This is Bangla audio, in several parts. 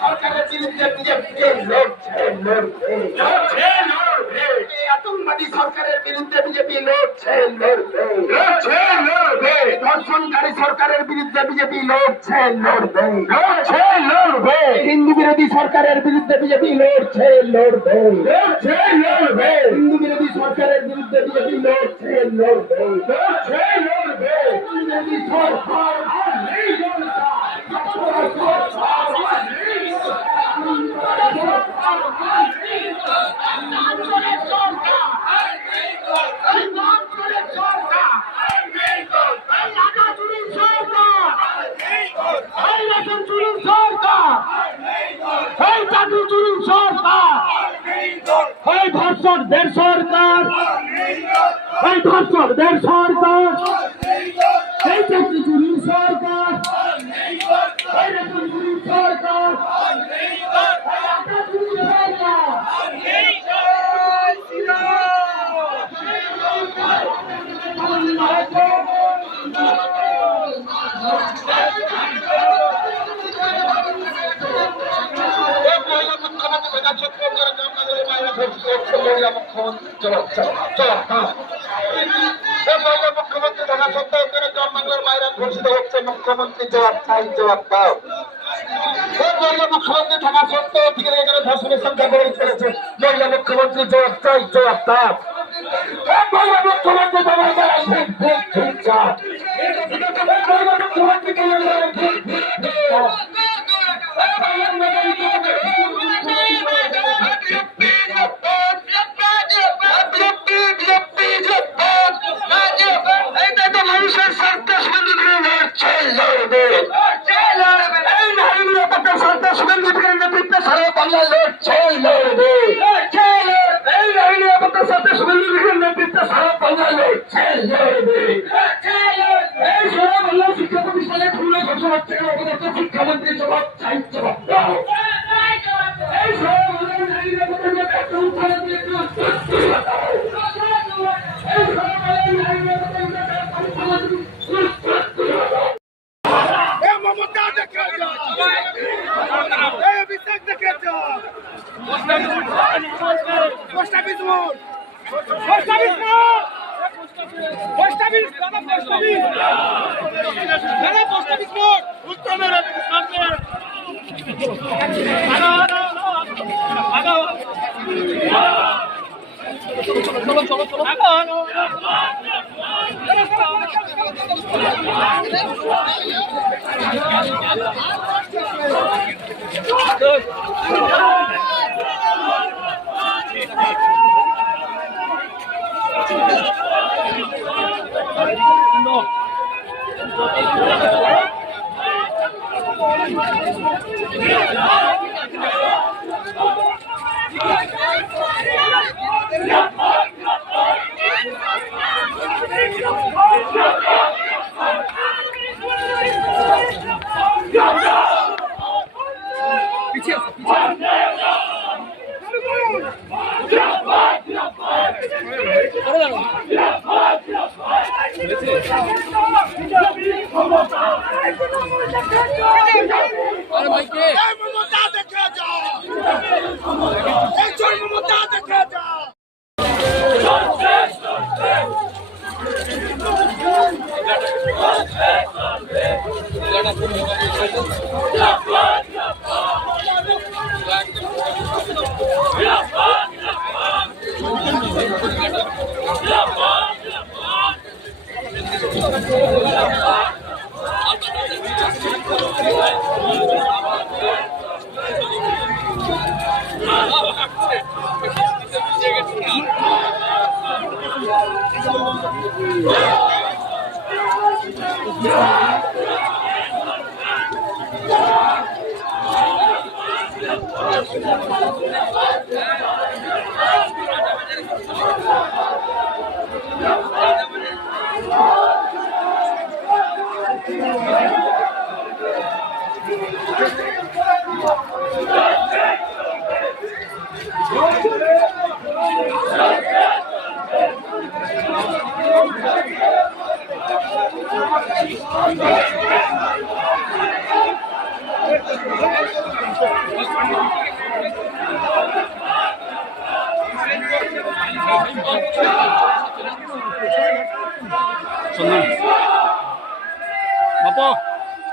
সরকারের বিরুদ্ধে বিজেপিকে আতঙ্কবাদী সরকারের বিরুদ্ধে বিজেপি লড়ছে লড়বে ধর্ষণকারী সরকারের বিরুদ্ধে বিজেপি লড়ছে লড়বে হিন্দু বিরোধী সরকারের বিরুদ্ধে বিজেপি লড়ছে লড়বে হিন্দু বিরোধী সরকারের বিরুদ্ধে বিজেপি লড়ছে লড়বে বিরোধী সরকার আর নেই ধর্ষকদের সরকার ধর্ষকদের সরকার এই চাকরি চুরির সরকার রেশন চুরির সরকার মুখ্যমন্ত্রী থাকা সত্ত্বেও গ্রাম বাংলার মায়েরা ঘোষিত হচ্ছে মুখ্যমন্ত্রী জবাব চাই জবাব দাও মহিলা মুখ্যমন্ত্রী থাকা সত্ত্বেও থেকে এখানে ধর্ষণের সংখ্যা বেড়ে চলেছে মহিলা মুখ্যমন্ত্রী জবাব চাই জবাব দাও মহিলা মুখ্যমন্ত্রী মানুষের স্বার্থ নেতৃত্বে সারা বাংলা লড়ছে লড়বে নেতৃত্বে সারা বাংলা লড়ছে লড়বে এই সারা বাংলা শিক্ষা প্রতিষ্ঠানে খুলে ঘোষণা হচ্ছে শিক্ষামন্ত্রী জবাব চাই জবাব দাও এই সারা পিছিয়ে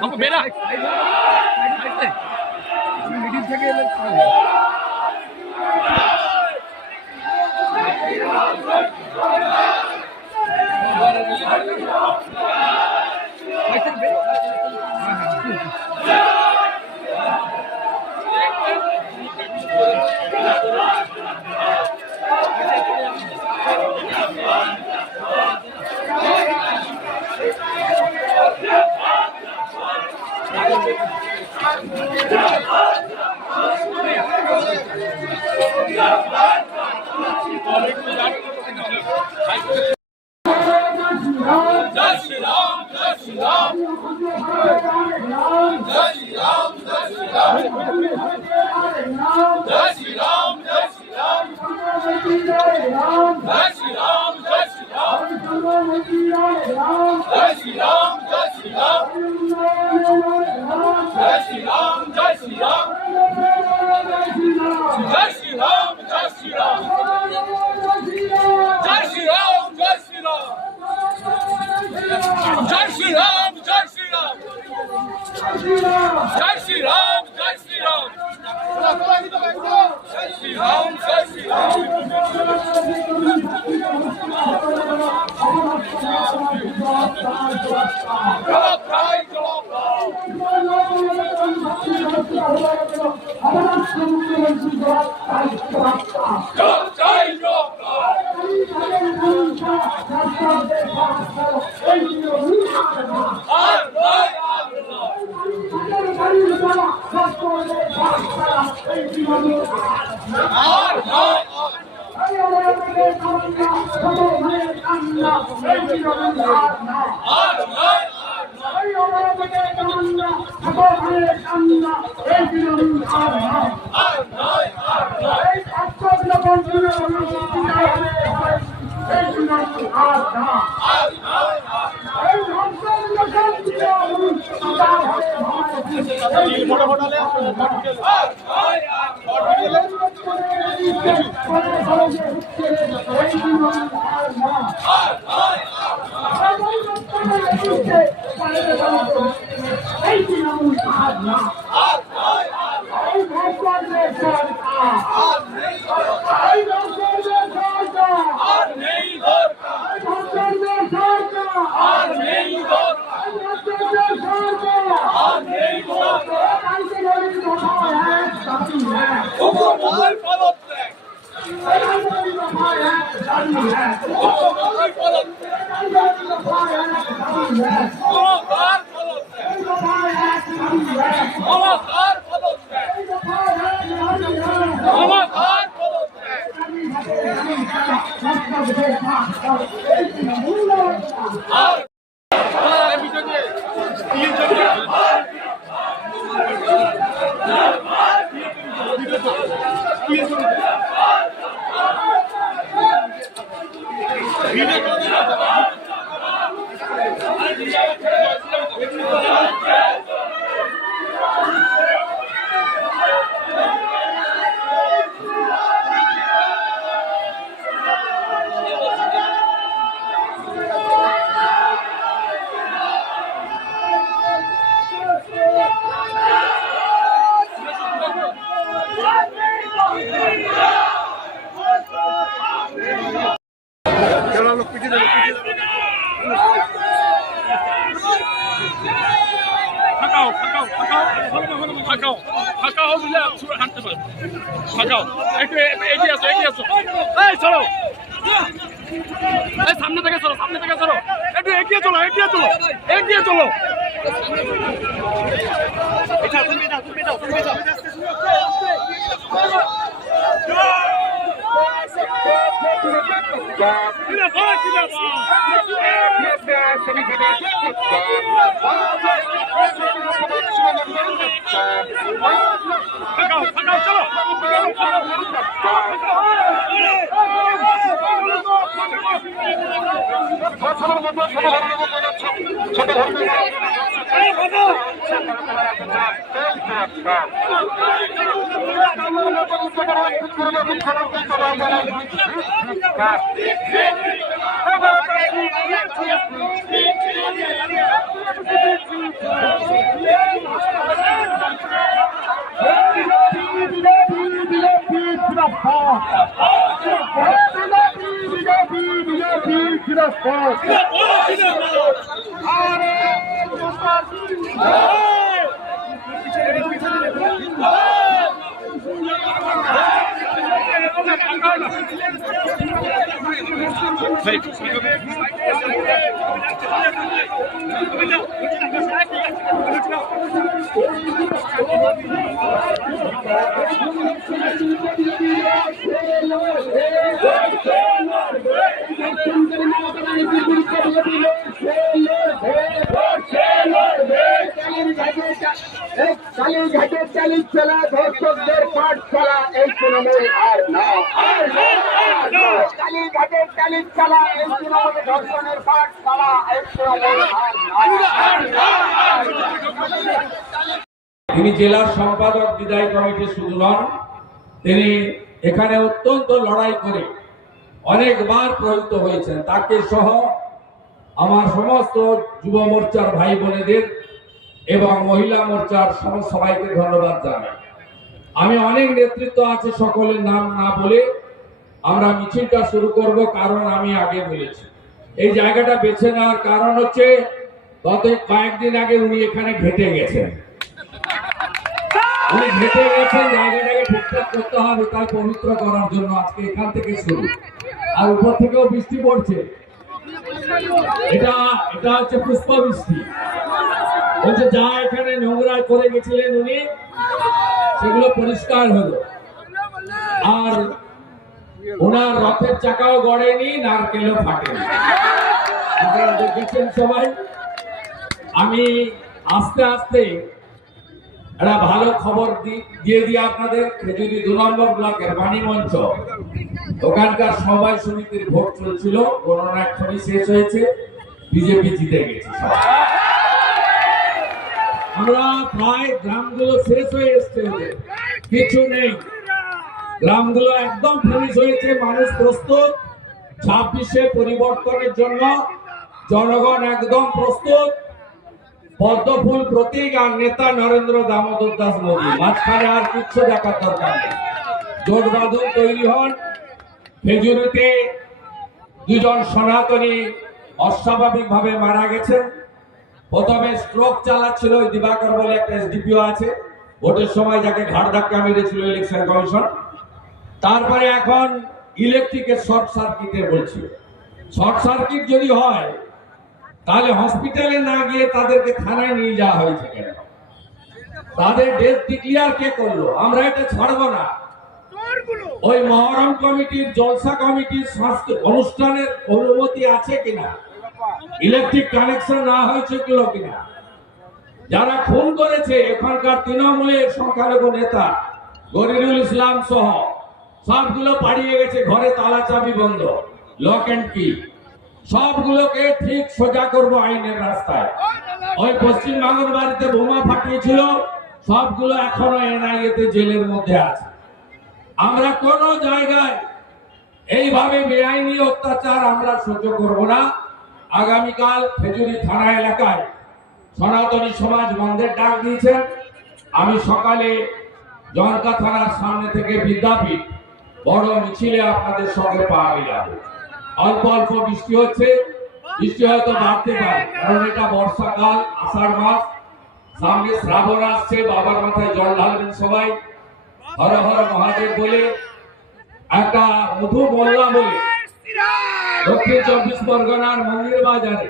বাপু বেরা মিডিল থেকে ফাঁকাও ফাঁকাও ফাঁকাও ফাঁকাও ফাঁকাও দিলে হাঁটতে পারবে ফাঁকাও একটু এগিয়ে আসো এই চলো এই সামনে থেকে চলো একটু এগিয়ে চলো ফাঁকাও চলো কালীঘাটের চালিতলা ধর্ষকদের পাঠশালা এই তৃণমূল আর না কালীঘাটের চালিতলা এই তৃণমূল ধর্ষণের পাঠশালা এই তৃণমূল আর না। তিনি জেলার সম্পাদক বিদায় কমিটির শুধু নন, তিনি এখানে অত্যন্ত লড়াই করে অনেকবার প্রয়ুক্ত হয়েছেন। তাকে সহ আমার সমস্ত যুব মোর্চার ভাই বোনেদের এবং মহিলা মোর্চার সবাইকে ধন্যবাদ জানাই। আমি অনেক নেতৃত্ব আছে, সকলের নাম না বলে আমরা মিছিলটা শুরু করব, কারণ আমি আগে বলেছি এই জায়গাটা বেছে নেওয়ার কারণ হচ্ছে গত কয়েকদিন আগে উনি এখানে ঘেটে গেছেন, জায়গাটাকে ঠিকঠাক করতে হবে, তাই পবিত্র করার জন্য আজকে এখান থেকে শুরু। আর উপর থেকেও বৃষ্টি পড়ছে, এটা হচ্ছে পুষ্পবৃষ্টি। বলছে যা এখানে নোংরা করে গেছিলেন উনি, সেগুলো পরিষ্কার হলো। আর ওনার রথের চাকাও গড়েনি, নারকেলও ফাটেনি। আপনারা দেখেছেন সবাই। আমি আস্তে আস্তে একটা ভালো খবর দিয়ে দিই আপনাদের। খেজুরি 2 নম্বর ব্লকের বাণী মঞ্চ, ওখানকার সবাই সমিতির ভোট চলছিল, গণনা এক্ষুনি শেষ হয়েছে, বিজেপি জিতে গেছে। আমরা প্রায় গ্রামগুলো শেষ হয়ে এসছে, কিছু নেই, গ্রামগুলো একদম ফিনিশ হয়েছে। মানুষ প্রস্তুত 26-এ পরিবর্তনের জন্য, জনগণ একদম প্রস্তুত। পদ্মফুল প্রতীক আর নেতা নরেন্দ্র দামোদর দাস মোদী, মাঝখানে আর কিচ্ছু দেখার দরকার নেই। জোট বাঁধুন, তৈরি হন। খেজুরিতে 2 জন সনাতনী অস্বাভাবিক ভাবে মারা গেছেন। প্রথমে স্ট্রোক চালাচ্ছিল ওই দিবাকর বলে একটা এসডিপিও আছে, ভোটের সময় যাকে ঘাড় ধাক্কা মেরেছিল ইলেকশন কমিশন। তারপরে এখন ইলেকট্রিকের শর্ট সার্কিটে বলছিল। শর্ট সার্কিট যদি হয় তাহলে হসপিটালে না গিয়ে তাদেরকে থানায় নিয়ে যাওয়া হয়েছে কেন? তাদের ডেথ ডিক্লিয়ার কে করলো? আমরা এটা ছাড়বো না। ওই মহরম কমিটির, জলসা কমিটির অনুষ্ঠানের অনুমতি আছে কিনা, ইলেকট্রিক কানেকশন না হয়েছে কিনা, যারা খুন করেছে এখানকার তৃণমূলের সংখ্যালঘু নেতা গরিরুল ইসলাম সহ সবগুলো পালিয়ে গেছে, ঘরে তালা চাবি বন্ধ, লক এন্ড কি। সবগুলোকে ঠিক সোজা করবো আইনের রাস্তায়। ওই পশ্চিম বাংলার বাড়িতে বোমা ফাটিয়েছিল, সবগুলো এখনো এনআইএতে জেলের মধ্যে আছে। আমরা কোন জায়গায় এইভাবে বেআইনি অত্যাচার আমরা সহ্য করব না। আগামীকাল খেজুরি থানা এলাকায় সনাতনী সমাজ বন্ধের ডাক দিয়েছেন। আমি সকালে জনকা থানার সামনে থেকে বিদ্যাপীঠ বড় মিছিলে আপনাদের সঙ্গে পা মিলাবো। অল্প অল্প বৃষ্টি হচ্ছে, বৃষ্টি হয়তো বাড়তে পারে, কারণ এটা বর্ষাকাল, আষাঢ় মাস, সামনে শ্রাবণ আসছে, বাবার মাথায় জল ঢালবেন সবাই। হর হর মহাদেব বলে একটা মধু মোল্লা বলে দক্ষিণ 24 পরগনার মন্দির বাজারে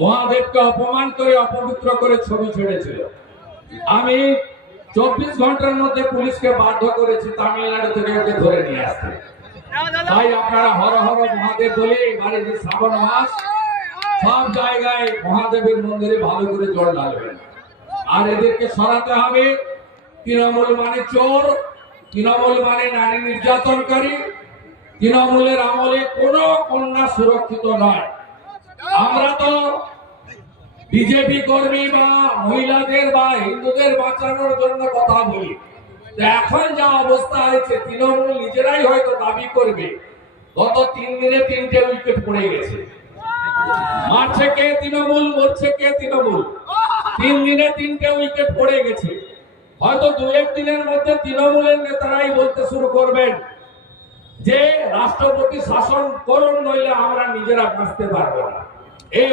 মহাদেবকে অপমান করে, অপবিত্র করে ছবি ছেড়েছিল। আমি 24 ঘন্টার মধ্যে পুলিশকে বাধ্য করেছি তামিলনাড়ু থেকে ওকে ধরে নিয়ে আসতে। তাই আপনারা হর হর মহাদেব বলে এবারে যে শ্রাবণ মাস, সব জায়গায় মহাদেবের মন্দিরে ভালো করে জল ঢালবেন। আর এদেরকে সরাতে হবে। তৃণমূল মানে চোর, তৃণমূল মানে নারী নির্যাতনকারী, তৃণমূলের আমলে কোনো কন্যা সুরক্ষিত নয়। আমরা তো বিজেপি কর্মী বা মহিলাদের বা হিন্দুদের বাঁচানোর জন্য কথা বলি। এখন যা অবস্থা হয়েছে, তৃণমূল নিজেরাই হয়তো দাবি করবে গত 3 দিনে 3টে উইকেট পড়ে গেছে। মারছে কে তৃণমূল, মরছে কে তৃণমূল। 3 দিনে 3টে উইকেট পড়ে গেছে। হয়তো 2-1 দিনের মধ্যে তৃণমূলের নেতারাই বলতে শুরু করবেন যে রাষ্ট্রপতি শাসন করুন, নইলে আমরা নিজেরা বাঁচতে পারবো না। এই